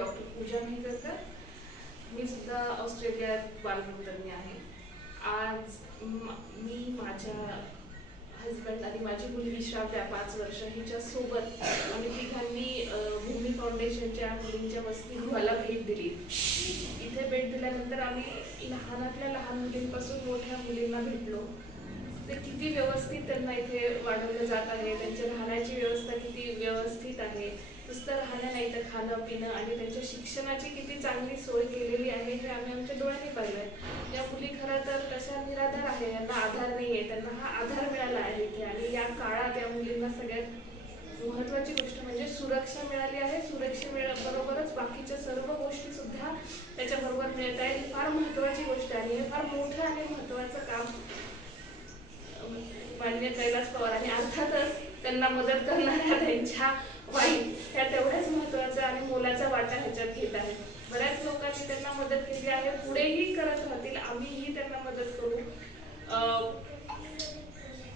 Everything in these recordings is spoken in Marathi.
डॉक्टर पूजा मेहकर. मी सुद्धा ऑस्ट्रेलियात बालमृतज्ञ आहे. आज मी माझ्या हजबंड आणि माझी मुलगी श्राव्या 5 वर्ष हिच्या सोबत आम्ही तिघांनी भूमी फाउंडेशनच्या मुलींच्या वसतिगृहाला भेट दिली. इथे भेट दिल्यानंतर आम्ही लहानातल्या लहान मुलींपासून मोठ्या मुलींना भेटलो. ते किती व्यवस्थित त्यांना इथे वाढवलं जात आहे, त्यांच्या राहण्याची व्यवस्था किती व्यवस्थित आहे, नुसतं राहणं नाही तर खाणं पिणं आणि त्यांच्या शिक्षणाची किती चांगली सोय केलेली आहे हे आम्ही आमच्या डोळ्यांनी पाहिलं. या मुली खरं तर तशा निराधार आहे, यांना आधार नाही आहे, त्यांना हा आधार मिळाला आहे इथे. आणि या काळात या मुलींना सगळ्यात महत्त्वाची गोष्ट म्हणजे सुरक्षा मिळाली आहे. बरोबरच बाकीच्या सर्व गोष्टी सुद्धा त्याच्याबरोबर मिळत आहेत. फार महत्त्वाची गोष्ट आहे. हे फार मोठं आणि महत्त्वाचं काम माननीय कैलास पवार आणि अर्थातच त्यांना मदत करणाऱ्या त्यांच्या वाईफ ह्या तेवढ्याच महत्त्वाचा आणि मोलाचा वाटा ह्याच्यात घेत आहेत. बऱ्याच लोकांनी त्यांना मदत केली आहे, पुढेही करत राहतील. आम्हीही त्यांना मदत करू.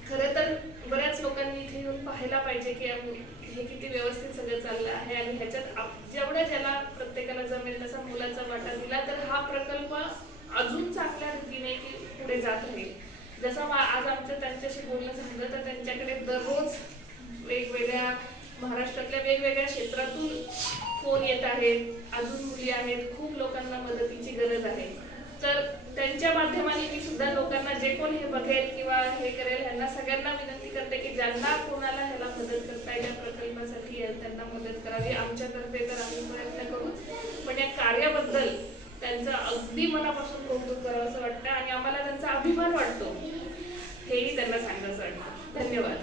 खरं तर बऱ्याच लोकांनी इथे येऊन पाहायला पाहिजे की हे किती व्यवस्थित सगळं चाललं आहे आणि ह्याच्यात जेवढ्या ज्याला प्रत्येकाला जमेल तसा मोलाचा वाटा दिला तर हा प्रकल्प अजून चांगल्या रीतीने की पुढे जात राहील. जसं आज आमचं त्यांच्याशी बोलणं झालं तर त्यांच्याकडे दररोज वेगवेगळ्या महाराष्ट्रातल्या वेगवेगळ्या क्षेत्रातून फोन येत आहेत. अजून मुली आहेत, खूप लोकांना मदतीची गरज आहे. तर त्यांच्या माध्यमाने मी सुद्धा लोकांना जे कोण हे बघेल किंवा हे करेल ह्यांना सगळ्यांना विनंती करते की ज्यांना कोणाला ह्याला मदत करता येईल या प्रकल्पासाठी त्यांना मदत करावी. आमच्यातर्फे तर आम्ही प्रयत्न करू, पण या कार्याबद्दल त्यांचं अगदी मनापासून कौतुक करावं असं वाटतं आणि आम्हाला त्यांचा अभिमान वाटतो हेही त्यांना सांगायचं वाटतं. धन्यवाद.